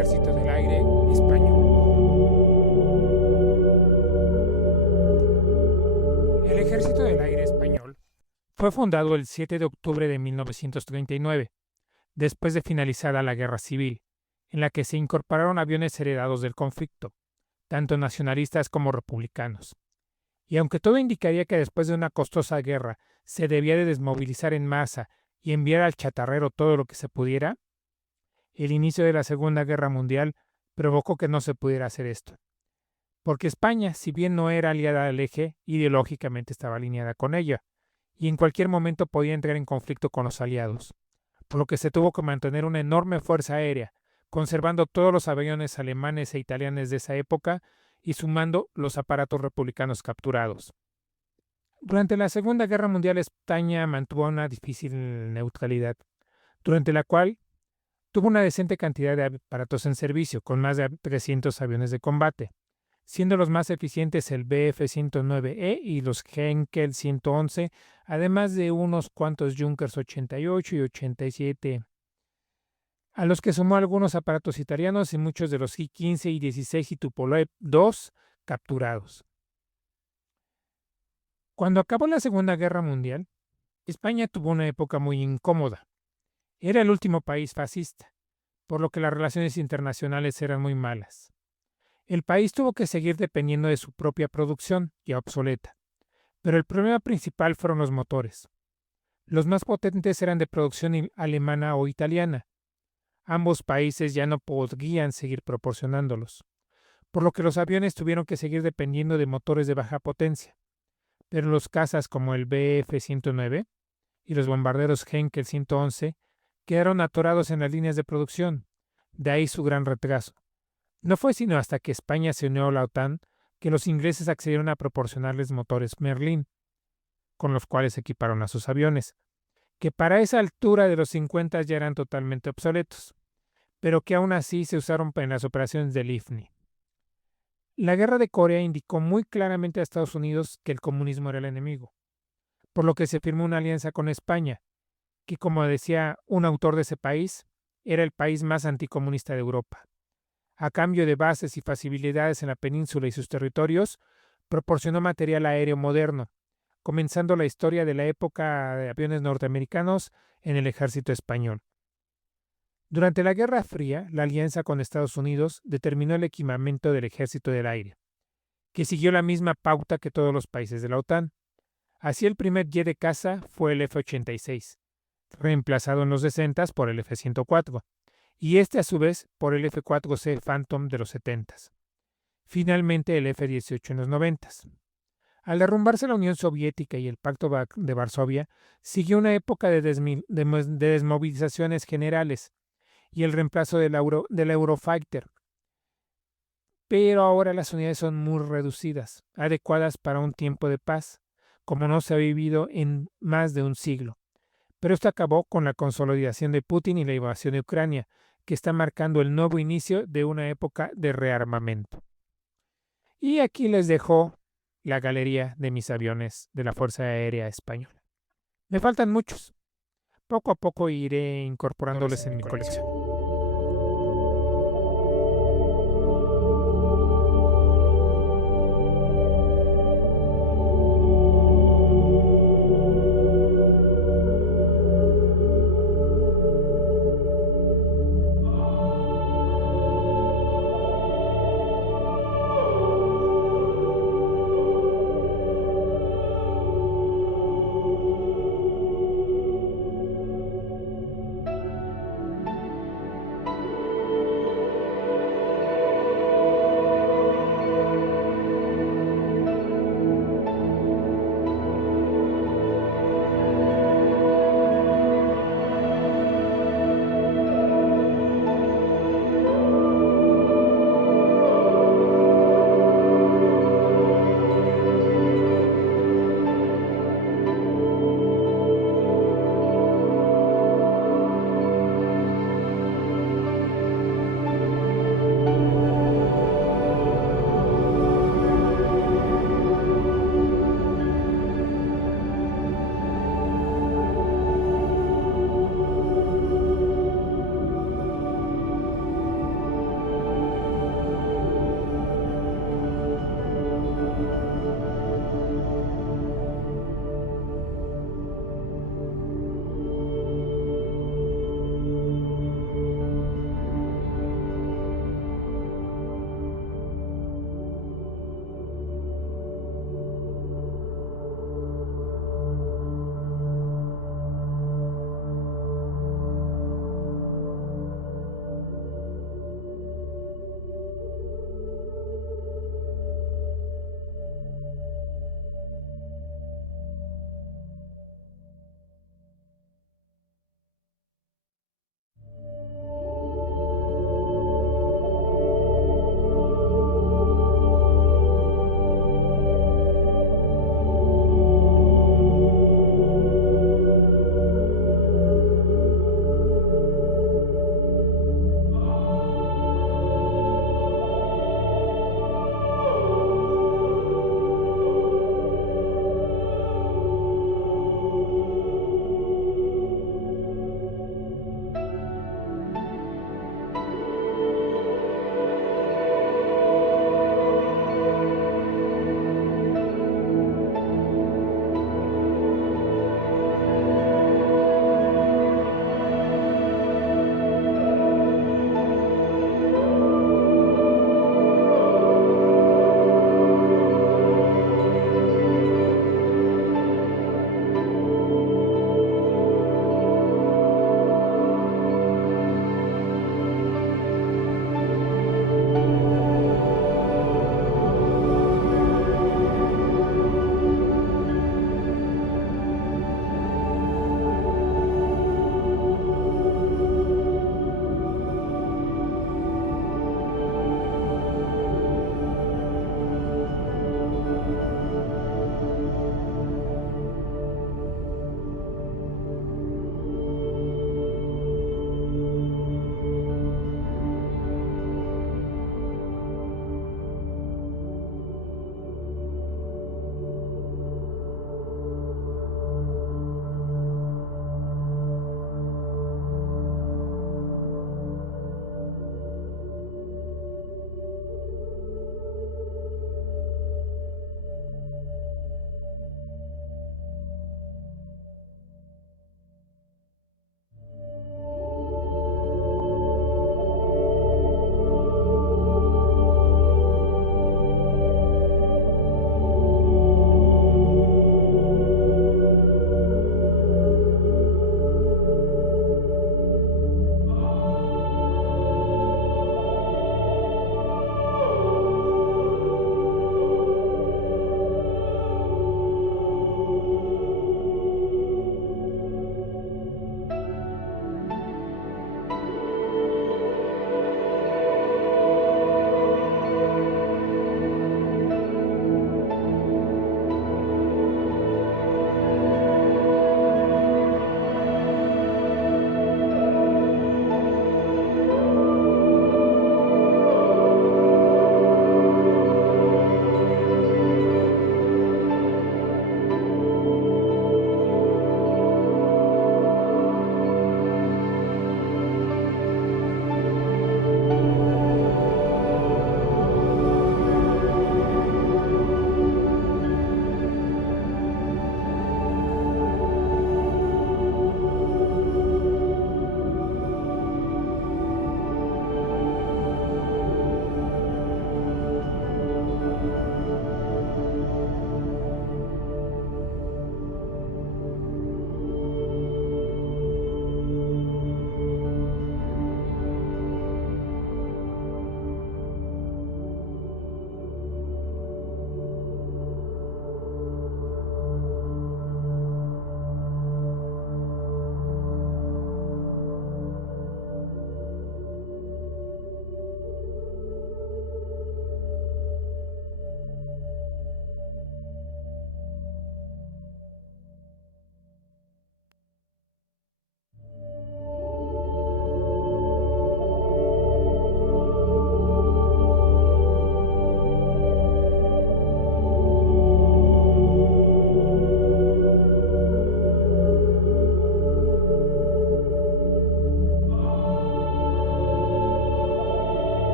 Ejército del Aire español. El Ejército del Aire español fue fundado el 7 de octubre de 1939, después de finalizada la Guerra Civil, en la que se incorporaron aviones heredados del conflicto, tanto nacionalistas como republicanos. Y aunque todo indicaría que después de una costosa guerra se debía de desmovilizar en masa y enviar al chatarrero todo lo que se pudiera, el inicio de la Segunda Guerra Mundial provocó que no se pudiera hacer esto. Porque España, si bien no era aliada al eje, ideológicamente estaba alineada con ella, y en cualquier momento podía entrar en conflicto con los aliados, por lo que se tuvo que mantener una enorme fuerza aérea, conservando todos los aviones alemanes e italianos de esa época y sumando los aparatos republicanos capturados. Durante la Segunda Guerra Mundial España mantuvo una difícil neutralidad, durante la cual tuvo una decente cantidad de aparatos en servicio, con más de 300 aviones de combate, siendo los más eficientes el Bf-109E y los Heinkel 111, además de unos cuantos Junkers 88 y 87, a los que sumó algunos aparatos italianos y muchos de los I-15 y 16 y Tupolev II capturados. Cuando acabó la Segunda Guerra Mundial, España tuvo una época muy incómoda. Era el último país fascista, por lo que las relaciones internacionales eran muy malas. El país tuvo que seguir dependiendo de su propia producción, ya obsoleta, pero el problema principal fueron los motores. Los más potentes eran de producción alemana o italiana. Ambos países ya no podían seguir proporcionándolos, por lo que los aviones tuvieron que seguir dependiendo de motores de baja potencia. Pero los cazas como el Bf-109 y los bombarderos Heinkel 111 quedaron atorados en las líneas de producción, de ahí su gran retraso. No fue sino hasta que España se unió a la OTAN que los ingleses accedieron a proporcionarles motores Merlin, con los cuales equiparon a sus aviones, que para esa altura de los 50 ya eran totalmente obsoletos, pero que aún así se usaron en las operaciones del IFNI. La guerra de Corea indicó muy claramente a Estados Unidos que el comunismo era el enemigo, por lo que se firmó una alianza con España, que, como decía un autor de ese país, era el país más anticomunista de Europa. A cambio de bases y facilidades en la península y sus territorios, proporcionó material aéreo moderno, comenzando la historia de la época de aviones norteamericanos en el ejército español. Durante la Guerra Fría, la alianza con Estados Unidos determinó el equipamiento del Ejército del Aire, que siguió la misma pauta que todos los países de la OTAN. Así, el primer jet de caza fue el F-86, reemplazado en los 60 por el F-104, y este a su vez por el F-4C Phantom de los 70. Finalmente el F-18 en los 90. Al derrumbarse la Unión Soviética y el Pacto de Varsovia, siguió una época de desmovilizaciones generales y el reemplazo del Eurofighter. Pero ahora las unidades son muy reducidas, adecuadas para un tiempo de paz, como no se ha vivido en más de un siglo. Pero esto acabó con la consolidación de Putin y la invasión de Ucrania, que está marcando el nuevo inicio de una época de rearmamento. Y aquí les dejo la galería de mis aviones de la Fuerza Aérea Española. Me faltan muchos. Poco a poco iré incorporándoles en mi colección.